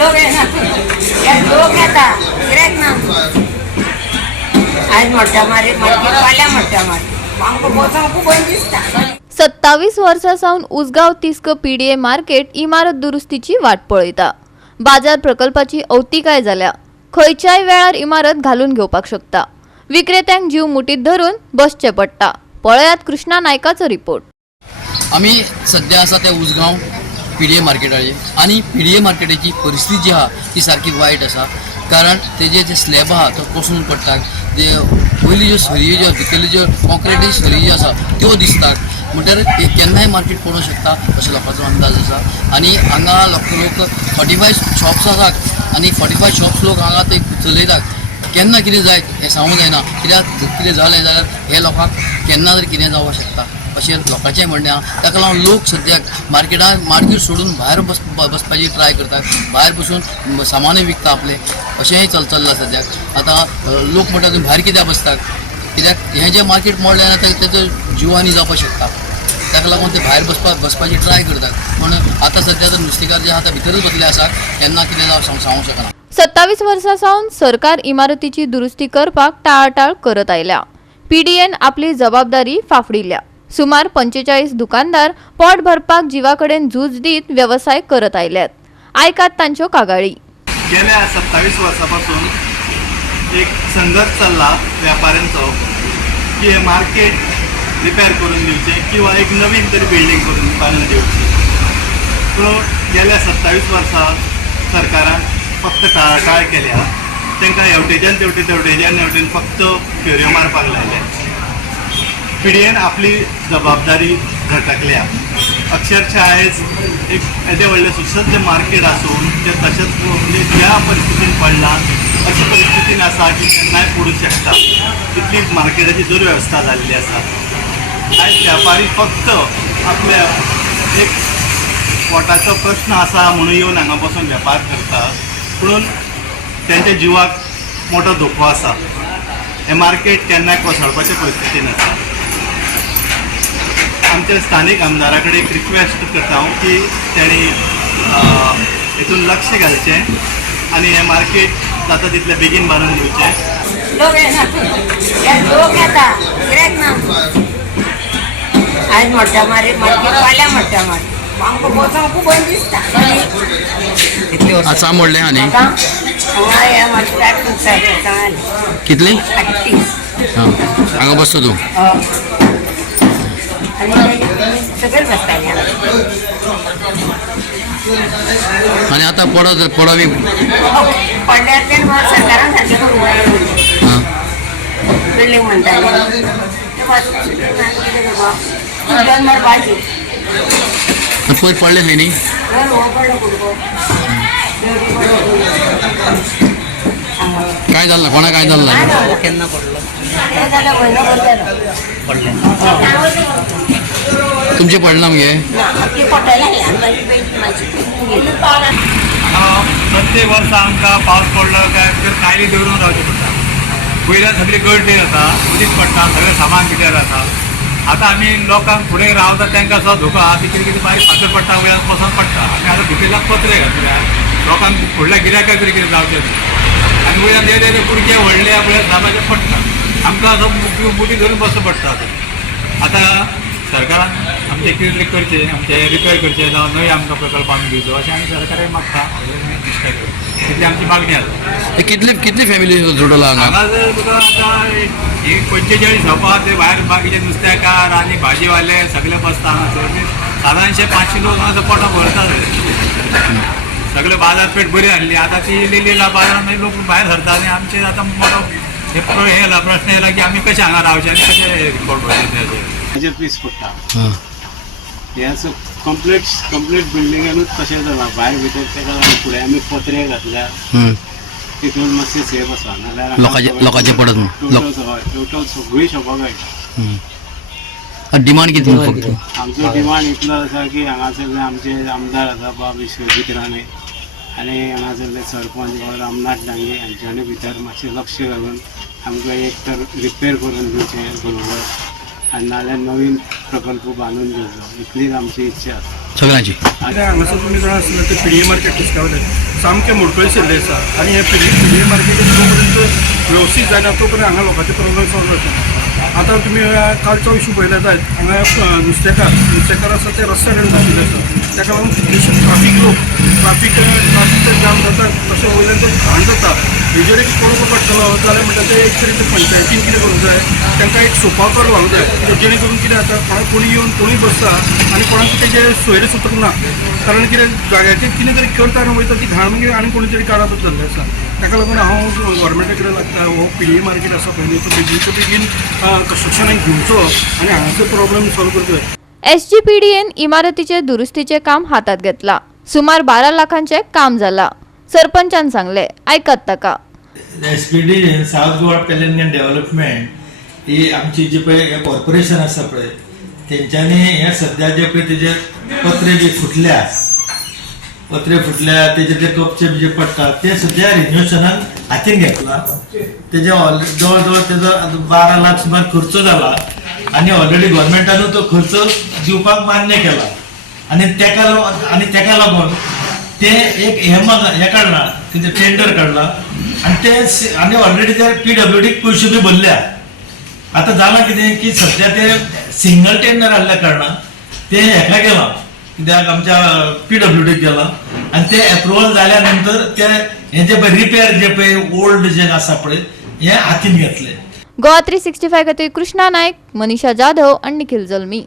लोक लोक येता गिरायक ना आज मोठ्या मारी फाल्या मोठ्या मारी आमकां बोसांक खूब बंद दिसता. 27 वर्सांसावन उसगांव तिस्क पीडीए मार्केट इमारत दुरुस्तीची वाट पळयता. बाजार प्रकल्पाची अवतिकाय जाल्या. खंयच्याय वेळार इमारत घालून घेवपाक शकता. विक्रेत्यांक जीव मुठीत धरून बसचें पडटा. पळयात कृष्णा नायकाचो रिपोर्ट. आमी सध्या आसा ते उसगांव पीडीए मार्केटाचेर आनी पीडीए मार्केटाची परिस्थिती जी आहा ती सारकी वायट आसा. कारण तेजे जे स्लॅब आहा तो कोसळून पडटा. जे पयली ज्यो सरी ज्यो भितरल्यो ज्यो कॉन्क्रिटी सरी ज्यो आसा त्यो दिसतात. म्हणटर केन्नाय मार्केट पडूंक शकता अशें लोकांचो अंदाज आसा. आनी हांगा लोक 45 शॉप्स आसात आनी 45 शॉप्स लोक हांगा ते चलयतात. केन्ना कितें जाय हें सांगूंक जायना. कित्याक कितें जालें जाल्यार हे लोकांक केन्ना तरी कितें जावंक शकता अशें लोकांचें म्हणणें आहा. ताका लागून लोक सद्याक मार्केट सोडून भायर बसपाची ट्राय करतात. भायर बसून सामानूय विकता आपलें अशेंय चल्लां सद्याक. आतां लोक म्हणटा तुम्ही भायर कित्याक बसतात कित्याक हें जें मार्केट मोडलें जाल्यार तेजो जिवानी जावपाक शकता. ताका लागून ते भायर बसपाची ट्राय करतात. पूण आतां सद्या तर नुस्तेकार जे आहा ते भितरच बसले आसात. केन्ना कितें जावं सांगूंक शकना. 27 वर्सांसावन सरकार इमारतीची दुरुस्ती करपाक टाळाटाळ करत आयल्या. पीडीएन आपली जबाबदारी फाफडिल्ल्या. सुमार 45 दुकानदार पोट भरपाक जीवाकडेन झूज दीत व्यवसाय करत आयल्यात. आयकात तांच्यो कागाळी. गेल्या 27 वर्सांपासून एक संघर्ष चालला व्यापाऱ्यांचो की हे मार्केट रिपेअर करून दिवचे किंवा एक नवीन तरी बिल्डिंग करून बांदून दिवची. पूण गेल्या 27 वर्सां सरकारान फक्त टाळाटाळ केल्या. तांकां हेवटेच्यान फक्त फेऱ्यो मारपाक लायल्या. पीडीएन आपली जबाबदारी झटकल्या. अक्षरशः आयज एक येदें व्हडलें सुसज्ज मार्केट आसून ते तशेंच म्हणजे ज्या परिस्थितीन पडला अशा परिस्थितीन आसा की केन्नाय पडूंक शकता. इतली मार्केटाची दुर्वेवस्था जाल्ली आसा. आयज व्यापारी फक्त आपल्या एक पोटाचो प्रश्न आसा म्हणून येवन हांगा बसून वेपार करता. पूण तेंच्या जिवाक मोठो धोको आसा. हें मार्केट केन्नाय कोसळपाच्या परिस्थितीन आसा. आमच्या स्थानीक आमदारा कडेन एक रिक्वेस्ट करता हांव की तेणी हितून लक्ष घालचें आनी हें मार्केट जाता तितलें बेगीन बांदून दिवचें. लोक लोक येता गिरायक ना आज मोठ्या मारी फाल्या मोठ्या मारी आमकां बोसांक खूब बंद दिसता. आसा मोडलें आनी कितली हांगा बसता तूं सगळे बसताले आनी आतां पडो बी पडल्यार ते सरकारान सारकें करूंक जाय. बिल्डींग म्हणटाले दोन मारपाची पयर पडलें न्ही. काय जाल्ला कोणा काय जाल्ला केन्ना पडलो तुमचे पडला मगे प्रत्येक वर्सा आमकां पावस पडलो काय कायली दवरून रावचें पडटा. पयल्यार सगळी गळटी जाता उदीक पडटा सगळें सामान भितर जाता. आतां आमी लोकांक फुडें रावता तांकां असो धोको आहा ती कितें कितें बारीक फातर पडटा वयल्यान पसंत पडटा. आमी आतां भितरल्यान पत्रे घातल्यार लोकांक फुडल्या गिरायकाक तरी कितें जावचें न्ही. आनी वयल्यान ते कुडके व्हडले आपल्याक दाबाचें पडटा. आमकां असो मुठी धरून बसचो पडटा. आतां सरकारान आमचें कितें करचें आमचें रिपेर करचें जावं नवी आमकां प्रकल्प आमी घेवचो अशें आमी सरकाराक मागता. तितली आमची मागणी आसा. कितली फॅमिली जोडला हांगा हांगा जर तुका आतां एक 45 शॉपां ते भायर बाकीचे नुस्तेकार आनी भाजीवाले सगळे बसता हांगासर. सादारणशे 500 लोक हांगासर पोटां भरता. सगळे बाजारपेठ बरी आहली. आतां ती इल्ली बाजारान मागीर लोक भायर सरता आनी आमचे आतां मोठो हे येयला प्रश्न येयला की आमी कशें हांगा रावचे आनी कशें पडपाचें. ताजेर पीस पडटा. हें असं कंप्लीट बिल्डिंगानूच तशें जाला. भायर भितर तेका लागून फुडें आमी पत्रे घातल्या तितून मातशें सेफ आसा. नाल्यार लोकांचे पडत टोटल सगळीं शॉपां गायट. डिमांड कितली फक्त आमचो डिमांड इतलो आसा की हांगासरले आमचे आमदार आसा बाब विश्वजीत राणे आनी हांगासरले सरपंच रामनाथ डांगे हांच्यानी भितर मातशें लक्ष घालून आमकां एक तर रिपेर करून दिवचें बरोबर आनी नाल्यार नवीन प्रकल्प बांदून घेवचो इतलीच आमची इच्छा आसा सगळ्यांची. हांगासर तुमी जाणा आसतलें ते पीडीए मार्केट तिस्कावले सामकें मोडकळिशिल्लें आसा आनी हे पीडीए मार्केट जो पर्यंत वेवस्थीत जायना तो पर्यंत हांगा लोकांचे प्रॉब्लेम सॉल्व जाता. आतां तुमी कालचो इशू पळयला जायत हांगा नुस्तेकार आसा ते रस्त्या कडेन बशिल्ले आसा ताका लागून कितलेशे ट्राफीक जाम जाता तशें वयल्यान तो घाण जाता. हेजेर एक पळोवचो पडटलो जाल्यार म्हणटा ते एक तरी पंचायतीन कितें करूंक जाय तांकां एक सोपाकर लावंक जाय जेणे करून कितें जाता कोणाक कोणी येवन कोणूय बसता आनी कोणाक तेजे सोयरे सुतक ना कारण कितें जाग्याचेर कितें तरी करता आनी वयता ती घाण मागीर आनी कोणी तरी काडतच जाल्लें आसा. ताका लागून हांव गव्हर्मेंटा कडेन लागता हो पीडीए मार्केट आसा पळय तो बेगीनच्या बेगीन कन्स्ट्रक्शनाक घेवचो आनी हांगाचो प्रॉब्लेम सॉल्व करचो. SGPDN इमारतीचे दुरुस्तीचे काम हातात घेतला. सुमार 12 लाखांचे काम झाला. सरपंचान सांगले, ऐकत ताका. SPDN south Goa planned development ही आमची जी पळय कॉर्पोरेशन आसा पळय तेंच्यांनी हे सध्या जे पळय तेजे पत्रे बी फुटल्या तेजे ते कपचे जे पडटा ते सध्या रिन्युएशनान हातीन घेतला. तेजे जवळ जवळ तेजो 12 लाख सुमार खर्च जाला आनी ऑलरेडी गव्हर्मेंटानूच तो खर्च दिवपाक मान्य केला आनी तेका लागून ते एक हे काढला टेंडर काढला आणि ऑलरेडी त्या PWD पयशे बी भरल्या. आता जाला कितें की सध्या ते सिंगल टेंडर आसल्या कारणान ते हेका गेला कित्याक आमच्या PWD गेला आणि ते अप्रुवल जाल्या नंतर ते हे जे पळय रिपेअर जे पळय ओल्ड जे आसा पळय हे हातीन घेतले. गोवा 365 खातीर कृष्णा नायक, मनीषा जाधव आणि निखिल जल्मी.